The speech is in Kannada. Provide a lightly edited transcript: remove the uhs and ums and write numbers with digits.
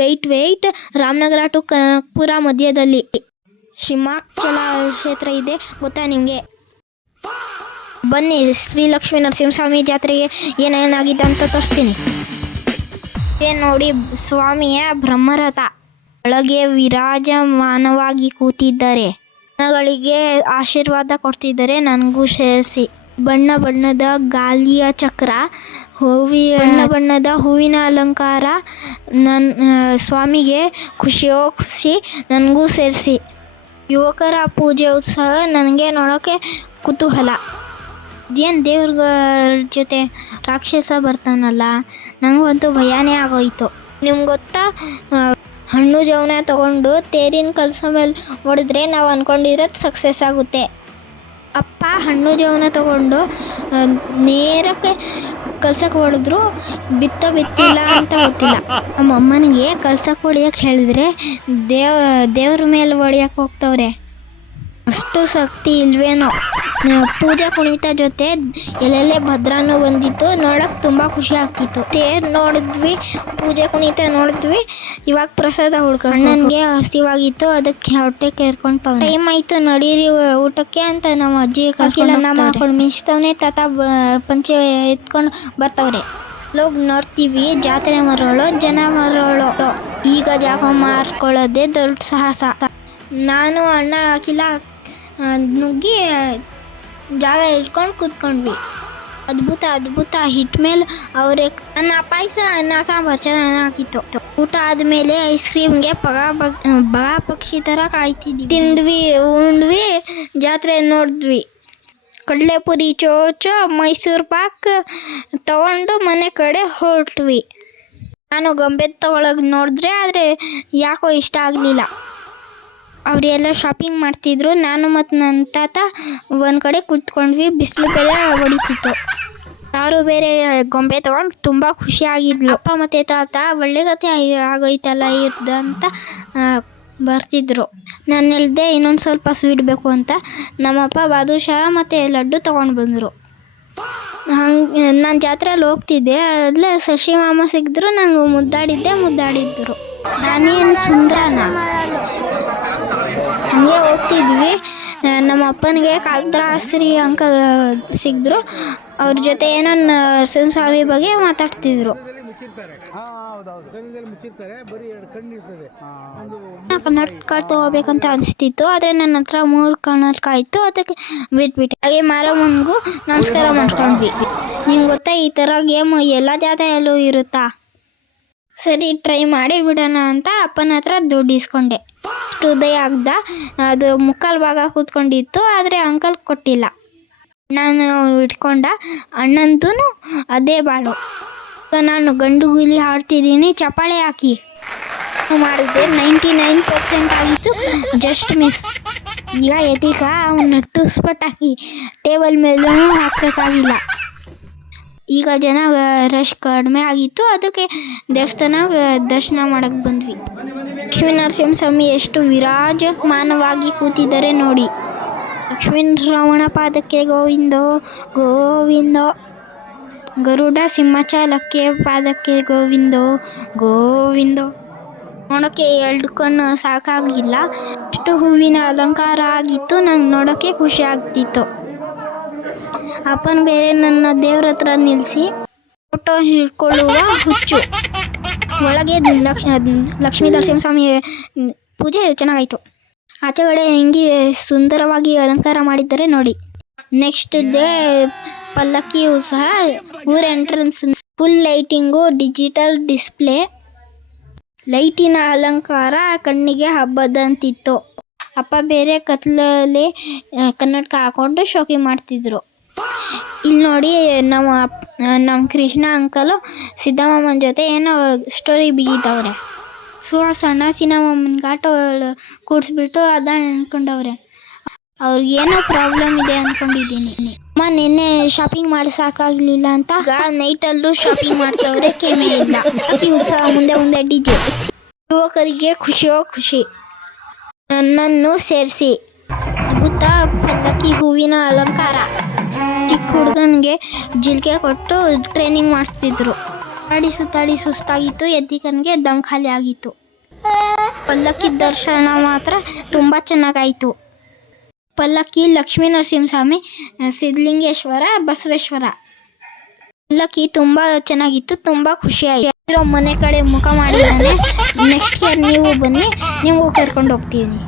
ವೆಯ್ಟ್ ರಾಮನಗರ ಟು ಕನಕಪುರ ಮಧ್ಯದಲ್ಲಿ ಶಿಮಾಚಲ ಕ್ಷೇತ್ರ ಇದೆ, ಗೊತ್ತಾ ನಿಮಗೆ? ಬನ್ನಿ ಶ್ರೀ ಲಕ್ಷ್ಮೀ ನರಸಿಂಹಸ್ವಾಮಿ ಜಾತ್ರೆಗೆ ಏನೇನಾಗಿದೆ ಅಂತ ತೋರಿಸ್ತೀನಿ. ನೋಡಿ ಸ್ವಾಮಿಯ ಬ್ರಹ್ಮರಥ ಒಳಗೆ ವಿರಾಜಮಾನವಾಗಿ ಕೂತಿದ್ದಾರೆ. ಜನಗಳಿಗೆ ಆಶೀರ್ವಾದ ಕೊಡ್ತಿದ್ದಾರೆ, ನನಗೂ ಸೇರಿಸಿ. ಬಣ್ಣ ಬಣ್ಣದ ಗಾಲಿಯ ಚಕ್ರ, ಬಣ್ಣದ ಹೂವಿನ ಅಲಂಕಾರ. ಸ್ವಾಮಿಗೆ ಖುಷಿಯೋ ಖುಷಿ, ನನಗೂ ಸೇರಿಸಿ. ಯುವಕರ ಪೂಜೆ ಉತ್ಸವ ನನಗೆ ನೋಡೋಕ್ಕೆ ಕುತೂಹಲ. ಇದೇನು ದೇವ್ರ ಜೊತೆ ರಾಕ್ಷಸ ಬರ್ತಾನಲ್ಲ, ನನಗಂತೂ ಭಯನೇ ಆಗೋಯ್ತು. ನಿಮ್ಗೆ ಗೊತ್ತಾ, ಹಣ್ಣು ಜವನ ತಗೊಂಡು ತೇರಿನ ಕಲಸ ಮೇಲೆ ಹೊಡೆದ್ರೆ ನಾವು ಅಂದ್ಕೊಂಡಿರೋದು ಸಕ್ಸಸ್ ಆಗುತ್ತೆ. ಅಪ್ಪ ಹಣ್ಣು ಜವನ ತಗೊಂಡು ನೇರಕ್ಕೆ ಕಲ್ಸಕ್ಕೆ ಹೊಡೆದ್ರು, ಬಿತ್ತಿಲ್ಲ ಅಂತ ಗೊತ್ತಿಲ್ಲ. ನಮ್ಮ ಅಮ್ಮನಿಗೆ ಕಲ್ಸಕ್ಕೆ ಹೊಡಿಯೋಕ್ಕೆ ಹೇಳಿದ್ರೆ ದೇವ್ರ ಮೇಲೆ ಹೊಡಿಯೋಕ್ಕೆ ಹೋಗ್ತವ್ರೆ. ಅಷ್ಟು ಶಕ್ತಿ ಇಲ್ವೇನೋ. ಪೂಜಾ ಕುಣಿತ ಜೊತೆ ಎಲ್ಲೆಲ್ಲೇ ಭದ್ರಾನು ಬಂದಿತ್ತು, ನೋಡೋಕೆ ತುಂಬ ಖುಷಿ ಆಗ್ತಿತ್ತು. ತೇರು ನೋಡಿದ್ವಿ, ಪೂಜೆ ಕುಣಿತ ನೋಡಿದ್ವಿ. ಇವಾಗ ಪ್ರಸಾದ ಅಣ್ಣನಿಗೆ ಹಸಿವಾಗಿತ್ತು, ಅದಕ್ಕೆ ಹೊಟ್ಟೆ ಕೇರ್ಕೊಂಡು ಟೈಮ್ ಆಯಿತು ನಡೀರಿ ಊಟಕ್ಕೆ ಅಂತ ನಮ್ಮ ಅಜ್ಜಿ ಕಾಕಿಲ್ಲ ನಮ್ಮ ಹಾಕೊಂಡು ಮಿಂಚ್ತವನೆ. ತಾತ ಪಂಚೆ ಎತ್ಕೊಂಡು ಬರ್ತವ್ರೆ. ಲೋಗ್ ನೋಡ್ತೀವಿ, ಜಾತ್ರೆ ಮರೋಳು ಜನ ಮರೋಳು. ಈಗ ಜಾಗ ಮಾರ್ಕೊಳ್ಳೋದೇ ದೊಡ್ಡ ಸಾಹಸ. ನಾನು ಅಣ್ಣ ಅಖಿಲ ನುಗ್ಗಿ ಜಾಗ ಇಟ್ಕೊಂಡು ಕೂತ್ಕೊಂಡ್ವಿ. ಅದ್ಭುತ ಹಿಟ್ ಮೇಲೆ ಅವರೇ ಅನ್ನ ಪಾಯಸ ಅನ್ನ ಸಾಂಬಾರು ಚೆನ್ನಾಗಿತ್ತು. ಊಟ ಆದಮೇಲೆ ಐಸ್ ಕ್ರೀಮ್ಗೆ ಬಗ ಪಕ್ಷಿ ಥರ ಕಾಯ್ತಿದ್ವಿ. ತಿಂದ್ವಿ ಉಂಡ್ವಿ, ಜಾತ್ರೆ ನೋಡಿದ್ವಿ. ಕಡಲೆಪುರಿ ಚೋಚೋ ಮೈಸೂರು ಪಾಕ್ ತಗೊಂಡು ಮನೆ ಕಡೆ ಹೊರಟ್ವಿ. ನಾನು ಗೊಂಬೆ ತಗೊಳಗೆ ನೋಡಿದ್ರೆ, ಆದರೆ ಯಾಕೋ ಇಷ್ಟ ಆಗಲಿಲ್ಲ. ಅವರೆಲ್ಲ ಶಾಪಿಂಗ್ ಮಾಡ್ತಿದ್ರು. ನಾನು ಮತ್ತು ನನ್ನ ತಾತ ಒಂದು ಕಡೆ ಕೂತ್ಕೊಂಡ್ವಿ. ಬಿಸಿಲು ಬೇರೆ ಹೊಡಿತಿತ್ತು. ಯಾರು ಬೇರೆ ಗೊಂಬೆ ತೊಗೊಂಡು ತುಂಬ ಖುಷಿಯಾಗಿದ್ಲು. ಅಪ್ಪ ಮತ್ತು ತಾತ ಒಳ್ಳೆ ಕತೆ ಆಗೋಯ್ತಲ್ಲ ಅಂತ ಬರ್ತಿದ್ರು. ನಾನು ಹೇಳಿದೆ ಇನ್ನೊಂದು ಸ್ವಲ್ಪ ಸ್ವೀಟ್ ಬೇಕು ಅಂತ. ನಮ್ಮಪ್ಪ ಬಾದುಷಾ ಮತ್ತು ಲಡ್ಡು ತೊಗೊಂಡು ಬಂದರು. ನಾನು ಜಾತ್ರೆಯಲ್ಲಿ ಹೋಗ್ತಿದ್ದೆ, ಅಲ್ಲೇ ಶಶಿ ಮಾಮ ಸಿಕ್ಕಿದ್ರು. ನಂಗೆ ಮುದ್ದಾಡಿದ್ರು. ನಾನೇನು ಸುಂದರನ ಹಂಗೆ ಹೋಗ್ತಿದ್ವಿ. ನಮ್ಮ ಅಪ್ಪನಿಗೆ ಕಾಲ್ತ್ರಾಸ್ರಿ ಅಂಕಲ್ ಸಿಕ್ಕಿದ್ರು. ಅವ್ರ ಜೊತೆ ಏನೋ ನರಸಿಂಹಸ್ವಾಮಿ ಬಗ್ಗೆ ಮಾತಾಡ್ತಿದ್ರು. ಕನ್ನಡಕ ತೊಗೋಬೇಕಂತ ಅನಿಸ್ತಿತ್ತು, ಆದರೆ ನನ್ನ ಹತ್ರ 3 ಕನ್ನಡಕ ಇತ್ತು. ಅದಕ್ಕೆ ಬಿಟ್ಬಿಟ್ಟೆ. ಹಾಗೆ ಮಾರಮ್ಮನಿಗೂ ನಮಸ್ಕಾರ ಮಾಡ್ಕೊಂಡ್ವಿ. ನಿಮ್ಗೆ ಗೊತ್ತಾ, ಈ ಥರ ಗೇಮ್ ಎಲ್ಲ ಜಾತ್ರೆಯಲ್ಲೂ ಇರುತ್ತಾ? ಸರಿ ಟ್ರೈ ಮಾಡಿ ಬಿಡೋಣ ಅಂತ ಅಪ್ಪನ ಹತ್ರ ದುಡ್ಡು ಇಸ್ಕೊಂಡೆ. ಅಷ್ಟು ಉದಯ ಆಗ್ದ, ಅದು ಮುಕ್ಕಾಲು ಭಾಗ ಕೂತ್ಕೊಂಡಿತ್ತು, ಆದರೆ ಅಂಕಲ್ ಕೊಟ್ಟಿಲ್ಲ. ನಾನು ಇಟ್ಕೊಂಡ. ಅಣ್ಣಂತೂ ಅದೇ ಬಾಳು. ನಾನು ಗಂಡು ಗುಲಿ ಹಾಡ್ತಿದ್ದೀನಿ, ಚಪ್ಪಾಳೆ ಹಾಕಿ ಮಾಡಿದೆ. 99% ಆಗಿತ್ತು, ಜಸ್ಟ್ ಮಿಸ್. ಈಗ ಎದೀಗ ಅವನ್ನ ಟುಸ್ಪಟ್ ಹಾಕಿ ಟೇಬಲ್ ಮೇಲೂ ಹಾಕೋಕ್ಕಾಗಿಲ್ಲ. ಈಗ ಜನ ರಶ್ ಕಡಿಮೆ ಆಗಿತ್ತು, ಅದಕ್ಕೆ ದೇವಸ್ಥಾನ ದರ್ಶನ ಮಾಡೋಕ್ಕೆ ಬಂದ್ವಿ. ಲಕ್ಷ್ಮೀ ನರಸಿಂಹಸ್ವಾಮಿ ಎಷ್ಟು ವಿರಾಜಮಾನವಾಗಿ ಕೂತಿದ್ದಾರೆ ನೋಡಿ. ಲಕ್ಷ್ಮೀ ರಮಣ ಪಾದಕ್ಕೆ ಗೋವಿಂದೋ ಗೋವಿಂದೋ, ಗರುಡ ಸಿಂಹಾಚಲಕ್ಕೆ ಪಾದಕ್ಕೆ ಗೋವಿಂದೋ ಗೋವಿಂದೋ. ನೋಡೋಕ್ಕೆ 2 ಕಣ್ಣು ಸಾಕಾಗಿಲ್ಲ, ಅಷ್ಟು ಹೂವಿನ ಅಲಂಕಾರ ಆಗಿತ್ತು. ನಂಗೆ ನೋಡೋಕ್ಕೆ ಖುಷಿ ಆಗ್ತಿತ್ತು. ಅಪ್ಪನ ಬೇರೆ ನನ್ನ ದೇವ್ರ ಹತ್ರ ನಿಲ್ಲಿಸಿ ಫೋಟೋ ಹಿಡ್ಕೊಳ್ಳುವ ಹುಚ್ಚು. ಒಳಗೆ ಲಕ್ಷ್ಮೀ ನರಸಿಂಹಸ್ವಾಮಿ ಪೂಜೆ ಚೆನ್ನಾಗಾಯಿತು. ಆಚೆಗಡೆ ಹೆಂಗೆ ಸುಂದರವಾಗಿ ಅಲಂಕಾರ ಮಾಡಿದ್ದಾರೆ ನೋಡಿ. ನೆಕ್ಸ್ಟ್ ಡೇ ಪಲ್ಲಕ್ಕಿ ಸಹ ಊರ entrance full lighting, digital display, ಲೈಟಿನ ಅಲಂಕಾರ ಕಣ್ಣಿಗೆ ಹಬ್ಬದಂತಿತ್ತು. ಅಪ್ಪ ಬೇರೆ ಕತ್ಲಲ್ಲಿ ಕನ್ನಡಕ ಹಾಕೊಂಡು ಶೋಕಿ ಮಾಡ್ತಿದ್ರು. ಇಲ್ಲಿ ನೋಡಿ ನಮ್ಮ ಕೃಷ್ಣ ಅಂಕಲು ಸಿದ್ದಮ್ಮನ ಜೊತೆ ಏನೋ ಸ್ಟೋರಿ ಬಿಗಿತವ್ರೆ. ಸಣ್ಣ ಸಿನಮ್ಮನ ಆಟೋ ಕೂಡಿಸ್ಬಿಟ್ಟು ಅದನ್ನ ಅನ್ಕೊಂಡವ್ರೆ. ಅವ್ರಿಗೇನೋ ಪ್ರಾಬ್ಲಮ್ ಇದೆ ಅಂದ್ಕೊಂಡಿದ್ದೀನಿ. ಅಮ್ಮ ನಿನ್ನೆ ಶಾಪಿಂಗ್ ಮಾಡಿ ಸಾಕಾಗಲಿಲ್ಲ ಅಂತ ನೈಟಲ್ಲೂ ಶಾಪಿಂಗ್ ಮಾಡ್ತವ್ರೆ, ಕೆಮ್ಮೆ ಇಲ್ಲ. ಈ ಉತ್ಸವ ಮುಂದೆ DJ. ಯುವಕರಿಗೆ ಖುಷಿಯೋ ಖುಷಿ, ನನ್ನನ್ನು ಸೇರಿಸಿ. ಅದ್ಭುತ ಪಲ್ಲಕ್ಕಿ ಹೂವಿನ ಅಲಂಕಾರ. ಚಿಕ್ಕ ಹುಡುಗನಿಗೆ ಜಿಲ್ಕೆ ಕೊಟ್ಟು ಟ್ರೈನಿಂಗ್ ಮಾಡಿಸ್ತಿದ್ರು. ಸುತ್ತಾಡಿ ಸುಸ್ತಾಗಿತ್ತು. ಯತಿಕನ್ಗೆ ದಮ್ ಖಾಲಿ ಆಗಿತ್ತು. ಪಲ್ಲಕ್ಕಿ ದರ್ಶನ ಮಾತ್ರ ತುಂಬ ಚೆನ್ನಾಗಾಯಿತು. ಪಲ್ಲಕ್ಕಿ ಲಕ್ಷ್ಮೀ ನರಸಿಂಹಸ್ವಾಮಿ, ಸಿದ್ಧಲಿಂಗೇಶ್ವರ, ಬಸವೇಶ್ವರ. ಪಲ್ಲಕ್ಕಿ ತುಂಬ ಚೆನ್ನಾಗಿತ್ತು. ತುಂಬ ಖುಷಿಯಾಯಿತು. ಮನೆ ಕಡೆ ಮುಖ ಮಾಡಿದ್ದಾನೆ. ನೆಕ್ಸ್ಟ್ ಇಯರ್ ನೀವು ಬನ್ನಿ, ನಿಮಗೂ ಕರ್ಕೊಂಡು ಹೋಗ್ತೀನಿ.